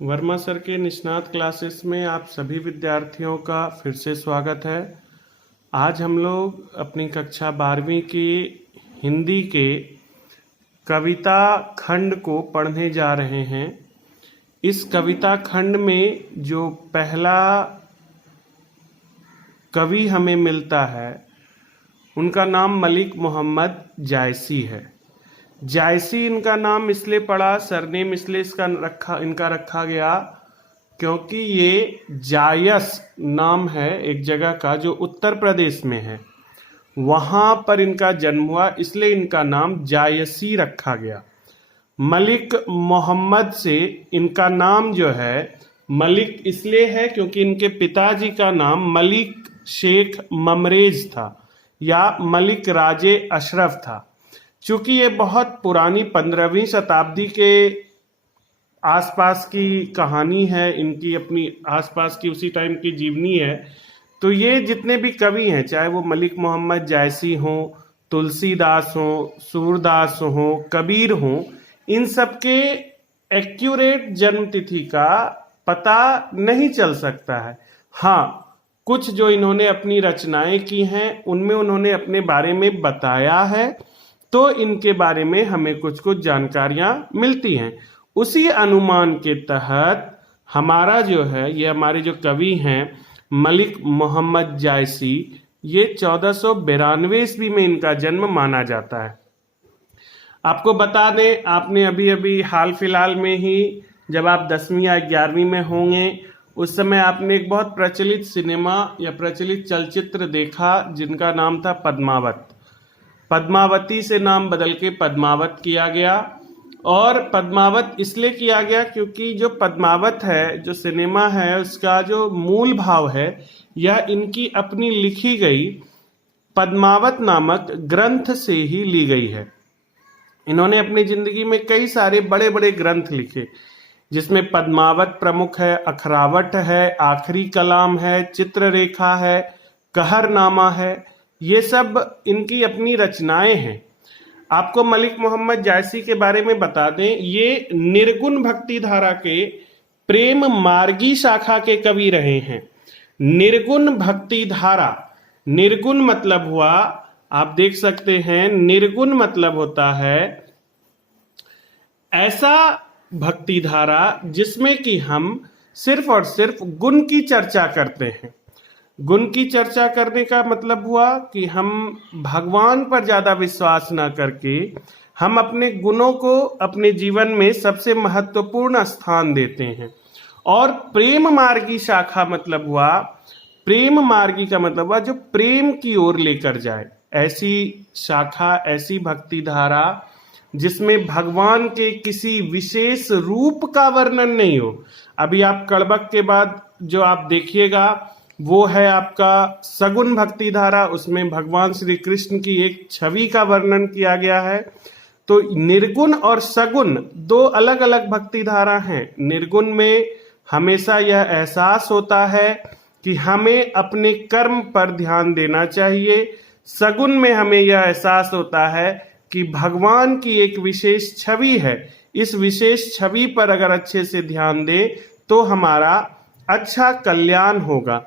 Verma sir के निष्णात classes में आप सभी विद्यार्थियों का फिर से स्वागत है। आज हम लोग अपनी कक्षा 12वीं की हिंदी के कविता खंड को पढ़ने जा रहे हैं। इस कविता खंड में जो पहला कवि हमें मिलता है उनका नाम मलिक मोहम्मद जायसी है। जायसी इनका नाम इसलिए पड़ा, सरनेम इसलिए इनका रखा गया क्योंकि ये जायस नाम है एक जगह का जो उत्तर प्रदेश में है, वहां पर इनका जन्म हुआ, इसलिए इनका नाम जायसी रखा गया। मलिक मोहम्मद से इनका नाम जो है मलिक इसलिए है क्योंकि इनके पिताजी का नाम मलिक शेख ममरेज था या मलिक राजे अशरफ था। चूंकि ये बहुत पुरानी 15वीं शताब्दी के आसपास की कहानी है, इनकी अपनी आसपास की उसी टाइम की जीवनी है, तो ये जितने भी कवि हैं, चाहे वो मलिक मोहम्मद जायसी हों, तुलसीदास हों, सूरदास हों, कबीर हों, इन सब के एक्यूरेट जन्म तिथि का पता नहीं चल सकता है। हाँ, कुछ जो इन्होंने अपनी रचनाएं की हैं उनमें उन्होंने अपने बारे में बताया है, तो इनके बारे में हमें कुछ कुछ जानकारियां मिलती हैं। उसी अनुमान के तहत हमारा जो है, ये हमारे जो कवि हैं मलिक मोहम्मद जायसी, ये 1492 ईस्वी में इनका जन्म माना जाता है। आपको बता दें, आपने अभी अभी हाल फिलहाल में ही जब आप 10वीं या 11वीं में होंगे उस समय आपने एक बहुत प्रचलित सिनेमा या प्रचलित चलचित्र देखा जिनका नाम था पद्मावत। पद्मावती से नाम बदल के पद्मावत किया गया, और पद्मावत इसलिए किया गया क्योंकि जो पद्मावत है, जो सिनेमा है, उसका जो मूल भाव है यह इनकी अपनी लिखी गई पद्मावत नामक ग्रंथ से ही ली गई है। इन्होंने अपनी जिंदगी में कई सारे बड़े बड़े ग्रंथ लिखे जिसमें पद्मावत प्रमुख है, अखरावट है, आखिरी कलाम है, चित्ररेखा है, कहरनामा है, ये सब इनकी अपनी रचनाएं हैं। आपको मलिक मोहम्मद जायसी के बारे में बता दें, ये निर्गुण भक्ति धारा के प्रेम मार्गी शाखा के कवि रहे हैं। निर्गुण भक्ति धारा, निर्गुण मतलब हुआ, आप देख सकते हैं, निर्गुण मतलब होता है ऐसा भक्ति धारा जिसमें कि हम सिर्फ और सिर्फ गुण की चर्चा करते हैं। गुण की चर्चा करने का मतलब हुआ कि हम भगवान पर ज्यादा विश्वास ना करके हम अपने गुणों को अपने जीवन में सबसे महत्वपूर्ण स्थान देते हैं। और प्रेम मार्गी शाखा मतलब हुआ, प्रेम मार्गी का मतलब हुआ जो प्रेम की ओर लेकर जाए, ऐसी शाखा, ऐसी भक्ति धारा जिसमें भगवान के किसी विशेष रूप का वर्णन नहीं हो। अभी आप कड़बक के बाद जो आप देखिएगा वो है आपका सगुण भक्ति धारा, उसमें भगवान श्री कृष्ण की एक छवि का वर्णन किया गया है। तो निर्गुण और सगुण दो अलग अलग भक्ति धारा हैं। निर्गुण में हमेशा यह एहसास होता है कि हमें अपने कर्म पर ध्यान देना चाहिए। सगुण में हमें यह एहसास होता है कि भगवान की एक विशेष छवि है, इस विशेष छवि पर अगर अच्छे से ध्यान दें तो हमारा अच्छा कल्याण होगा।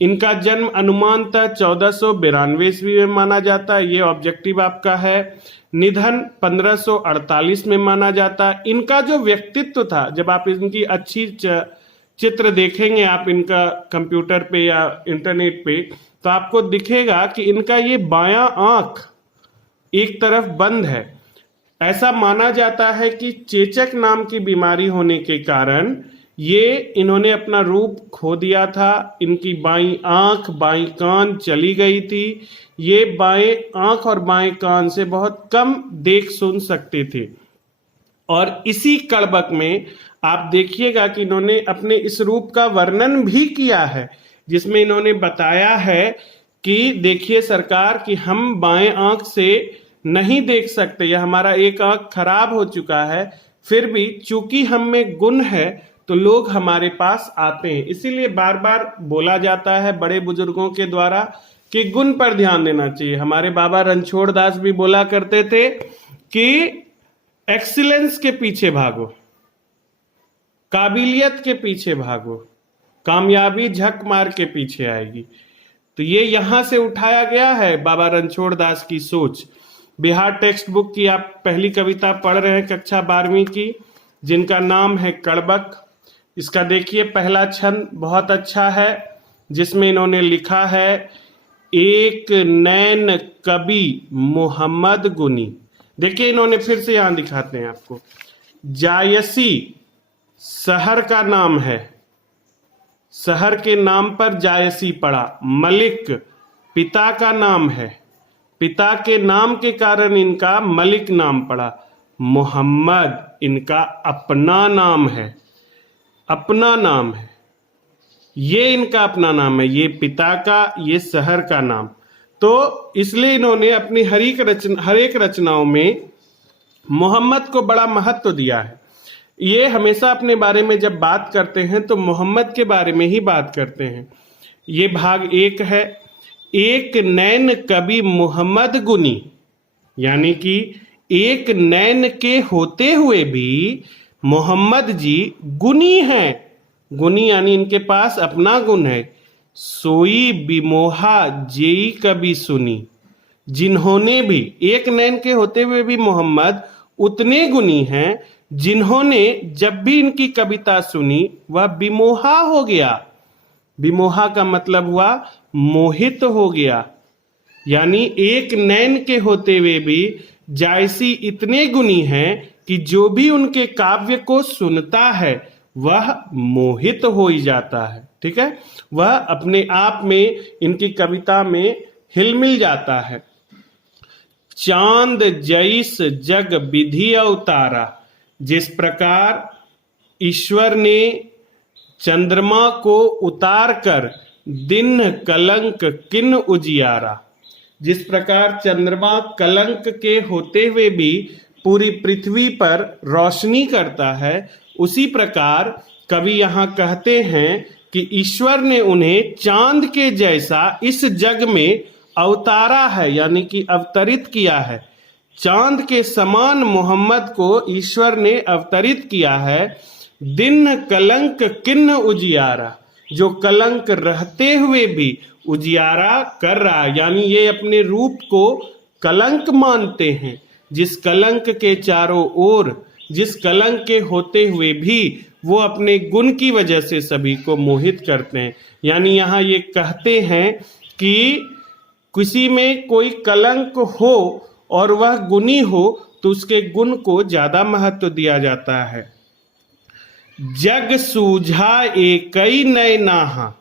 इनका जन्म अनुमानतः 1492 ईस्वी में माना जाता है, ये ऑब्जेक्टिव आपका है। निधन 1548 में माना जाता है। इनका जो व्यक्तित्व था, जब आप इनकी अच्छी चित्र देखेंगे आप इनका कंप्यूटर पे या इंटरनेट पे, तो आपको दिखेगा कि इनका ये बायां आंख एक तरफ बंद है। ऐसा माना जाता है कि चेचक नाम की बीमारी होने के कारण ये इन्होंने अपना रूप खो दिया था। इनकी बाईं आंख, बाईं कान चली गई थी। ये बाएं आंख और बाएं कान से बहुत कम देख सुन सकते थे। और इसी कड़बक में आप देखिएगा कि इन्होंने अपने इस रूप का वर्णन भी किया है, जिसमें इन्होंने बताया है कि देखिए सरकार कि हम बाएं आंख से नहीं देख सकते या हमारा एक आंख खराब हो चुका है, फिर भी चूंकि हम में गुण है तो लोग हमारे पास आते हैं। इसीलिए बार बार बोला जाता है बड़े बुजुर्गों के द्वारा कि गुण पर ध्यान देना चाहिए। हमारे बाबा रणछोड़ दास भी बोला करते थे कि एक्सीलेंस के पीछे भागो, काबिलियत के पीछे भागो, कामयाबी झक मार के पीछे आएगी। तो ये यहां से उठाया गया है बाबा रणछोड़ दास की सोच। बिहार टेक्स्ट बुक की आप पहली कविता पढ़ रहे हैं कक्षा 12वीं की, जिनका नाम है कड़बक। इसका देखिए पहला छंद बहुत अच्छा है, जिसमें इन्होंने लिखा है एक नैन कवि मोहम्मद गुनी। देखिए इन्होंने फिर से यहां दिखाते हैं आपको, जायसी शहर का नाम है, शहर के नाम पर जायसी पड़ा। मलिक पिता का नाम है, पिता के नाम के कारण इनका मलिक नाम पड़ा। मोहम्मद इनका अपना नाम है, अपना नाम है, ये इनका अपना नाम है, ये पिता का, ये शहर का नाम। तो इसलिए इन्होंने अपनी हर एक रचनाओं में मोहम्मद को बड़ा महत्व दिया है। ये हमेशा अपने बारे में जब बात करते हैं तो मोहम्मद के बारे में ही बात करते हैं। ये भाग 1 है, एक नैन कवि मोहम्मद गुनी, यानी कि एक नैन के होते हुए भी मोहम्मद जी गुनी हैं। गुनी यानी इनके पास अपना गुण है। सोई बिमोहा जेई कभी सुनी, जिन्होंने भी, एक नैन के होते हुए भी मोहम्मद उतने गुनी हैं जिन्होंने जब भी इनकी कविता सुनी वह बिमोहा हो गया। बिमोहा का मतलब हुआ मोहित हो गया, यानी एक नैन के होते हुए भी जायसी इतने गुणी हैं कि जो भी उनके काव्य को सुनता है वह मोहित हो ही जाता है। ठीक है, वह अपने आप में इनकी कविता में हिलमिल जाता है। चांद जैस जग विधि अवतारा, जिस प्रकार ईश्वर ने चंद्रमा को उतार कर दिन कलंक किन उजियारा, जिस प्रकार चंद्रमा कलंक के होते हुए भी पूरी पृथ्वी पर रोशनी करता है, उसी प्रकार कवि यहाँ कहते हैं कि ईश्वर ने उन्हें चांद के जैसा इस जग में अवतारा है, यानी कि अवतरित किया है। चांद के समान मोहम्मद को ईश्वर ने अवतरित किया है। दिन कलंक किन उजियारा, जो कलंक रहते हुए भी उजियारा कर रहा है, यानी ये अपने रूप को कलंक मानते हैं। जिस कलंक के चारों ओर, जिस कलंक के होते हुए भी वो अपने गुण की वजह से सभी को मोहित करते हैं। यानी यहाँ ये कहते हैं कि किसी में कोई कलंक हो और वह गुणी हो तो उसके गुण को ज्यादा महत्व दिया जाता है। जग सूझा एकई नयनाहा,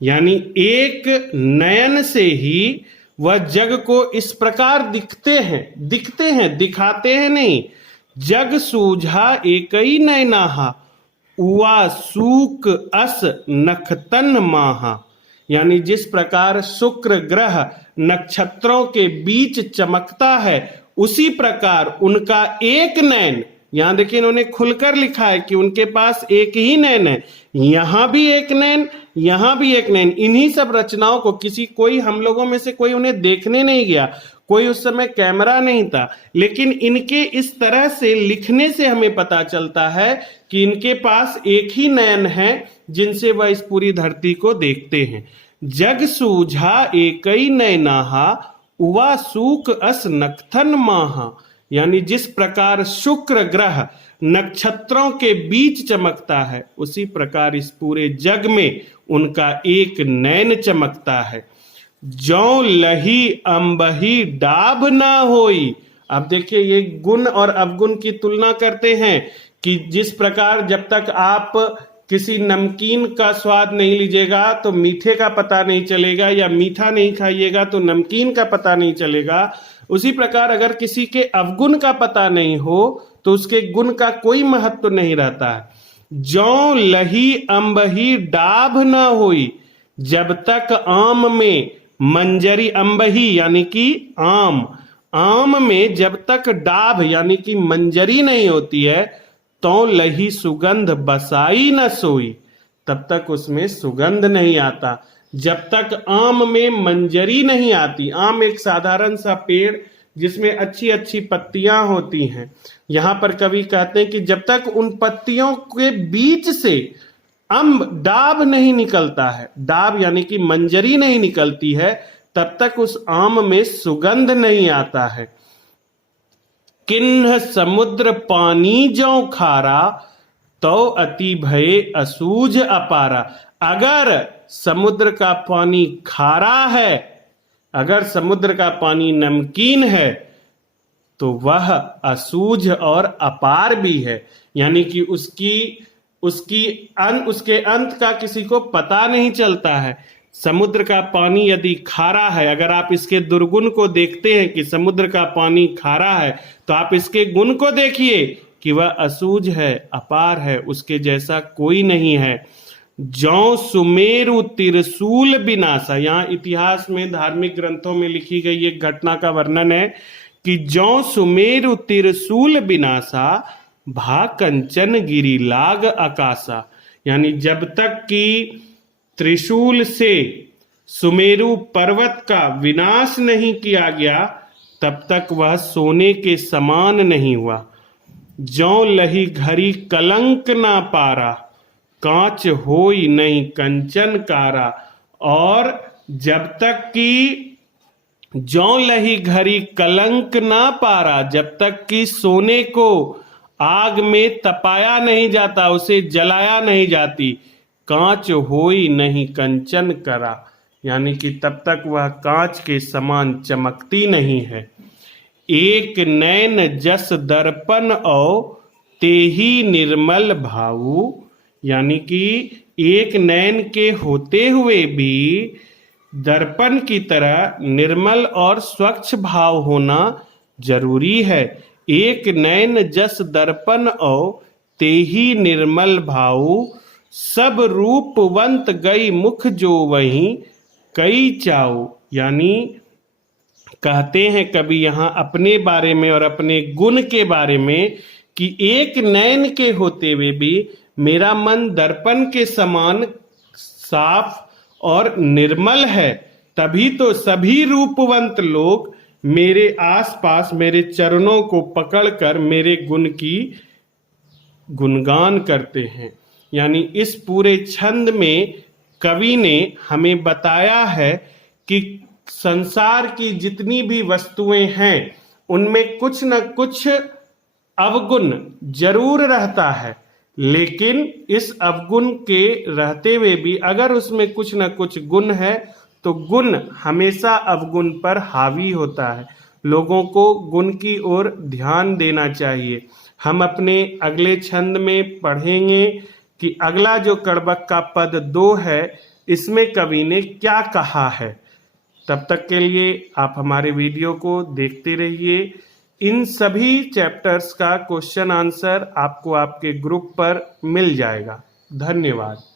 यानी एक नयन से ही वह जग को इस प्रकार दिखते हैं, दिखाते हैं नहीं। जग सूझा एकई नयनाहा, उआ सूक अस नखतन माहा, यानी जिस प्रकार शुक्र ग्रह नक्षत्रों के बीच चमकता है उसी प्रकार उनका एक नैन, यहां देखिए इन्होंने खुलकर लिखा है कि उनके पास एक ही नैन है, यहां भी एक नैन, यहां भी एक नैन। इन्हीं सब रचनाओं को कोई हम लोगों में से कोई उन्हें देखने नहीं गया, कोई उस समय कैमरा नहीं था, लेकिन इनके इस तरह से लिखने से हमें पता चलता है कि इनके पास एक ही नयन है जिनसे वह इस पूरी धरती को देखते हैं। जग सूझा एकई नयनाहा, उवा सूक अस नखथन माहा, यानी जिस प्रकार शुक्र ग्रह नक्षत्रों के बीच चमकता है उसी प्रकार इस पूरे जग में उनका एक नैन चमकता है। जौ लही अंबही डाभ ना होई, अब देखिए ये गुण और अवगुण की तुलना करते हैं कि जिस प्रकार जब तक आप किसी नमकीन का स्वाद नहीं लीजिएगा तो मीठे का पता नहीं चलेगा, या मीठा नहीं खाइएगा तो नमकीन का पता नहीं चलेगा, उसी प्रकार अगर किसी के अवगुण का पता नहीं हो तो उसके गुण का कोई महत्व नहीं रहता है। जौ लही अंबही डाभ न होई, जब तक आम में मंजरी, अंबही यानी कि आम में जब तक डाभ यानी कि मंजरी नहीं होती है तो लही सुगंध बसाई न सोई, तब तक उसमें सुगंध नहीं आता। जब तक आम में मंजरी नहीं आती, आम एक साधारण सा पेड़ जिसमें अच्छी अच्छी पत्तियां होती हैं। यहाँ पर कवि कहते हैं कि जब तक उन पत्तियों के बीच से अम्ब डाब नहीं निकलता है, डाब यानी कि मंजरी नहीं निकलती है, तब तक उस आम में सुगंध नहीं आता है। किन्ह समुद्र पानी जौ खारा, तो अति भये असूझ अपारा। अगर समुद्र का पानी खारा है, अगर समुद्र का पानी नमकीन है, तो वह असूझ और अपार भी है, यानी कि उसके अंत का किसी को पता नहीं चलता है। समुद्र का पानी यदि खारा है, अगर आप इसके दुर्गुण को देखते हैं कि समुद्र का पानी खारा है, तो आप इसके गुण को देखिए कि वह असूझ है, अपार है, उसके जैसा कोई नहीं है। जौ सुमेरु त्रिशूल विनाशा, यहाँ इतिहास में धार्मिक ग्रंथों में लिखी गई एक घटना का वर्णन है कि जौ सुमेरु त्रिशूल विनाशा, भा कंचन गिरी लाग आकाशा। यानी जब तक कि त्रिशूल से सुमेरु पर्वत का विनाश नहीं किया गया, तब तक वह सोने के समान नहीं हुआ। जौ लही घड़ी कलंक ना पारा, कांच होई नहीं कंचन कारा। और जब तक कि जौ लही घड़ी कलंक ना पारा, जब तक कि सोने को आग में तपाया नहीं जाता, उसे जलाया नहीं जाती, कांच होई नहीं कंचन करा, यानी कि तब तक वह कांच के समान चमकती नहीं है। एक नैन जस दर्पण औ तेही निर्मल भाऊ, यानी कि एक नैन के होते हुए भी दर्पण की तरह निर्मल और स्वच्छ भाव होना जरूरी है। एक नैन जस दर्पण औ तेही निर्मल भाऊ, सब रूपवंत गई मुख जो वहीं कई चाऊ। यानी कहते हैं कभी यहाँ अपने बारे में और अपने गुण के बारे में कि एक नैन के होते हुए भी मेरा मन दर्पण के समान साफ और निर्मल है, तभी तो सभी रूपवंत लोग मेरे आसपास मेरे चरणों को पकड़कर मेरे गुण की गुणगान करते हैं। यानी इस पूरे छंद में कवि ने हमें बताया है कि संसार की जितनी भी वस्तुएं हैं उनमें कुछ न कुछ अवगुण जरूर रहता है, लेकिन इस अवगुण के रहते हुए भी अगर उसमें कुछ न कुछ गुण है तो गुण हमेशा अवगुण पर हावी होता है। लोगों को गुण की ओर ध्यान देना चाहिए। हम अपने अगले छंद में पढ़ेंगे कि अगला जो कड़बक का पद 2 है, इसमें कवि ने क्या कहा है। तब तक के लिए आप हमारे वीडियो को देखते रहिए। इन सभी चैप्टर्स का क्वेश्चन आंसर आपको आपके ग्रुप पर मिल जाएगा। धन्यवाद।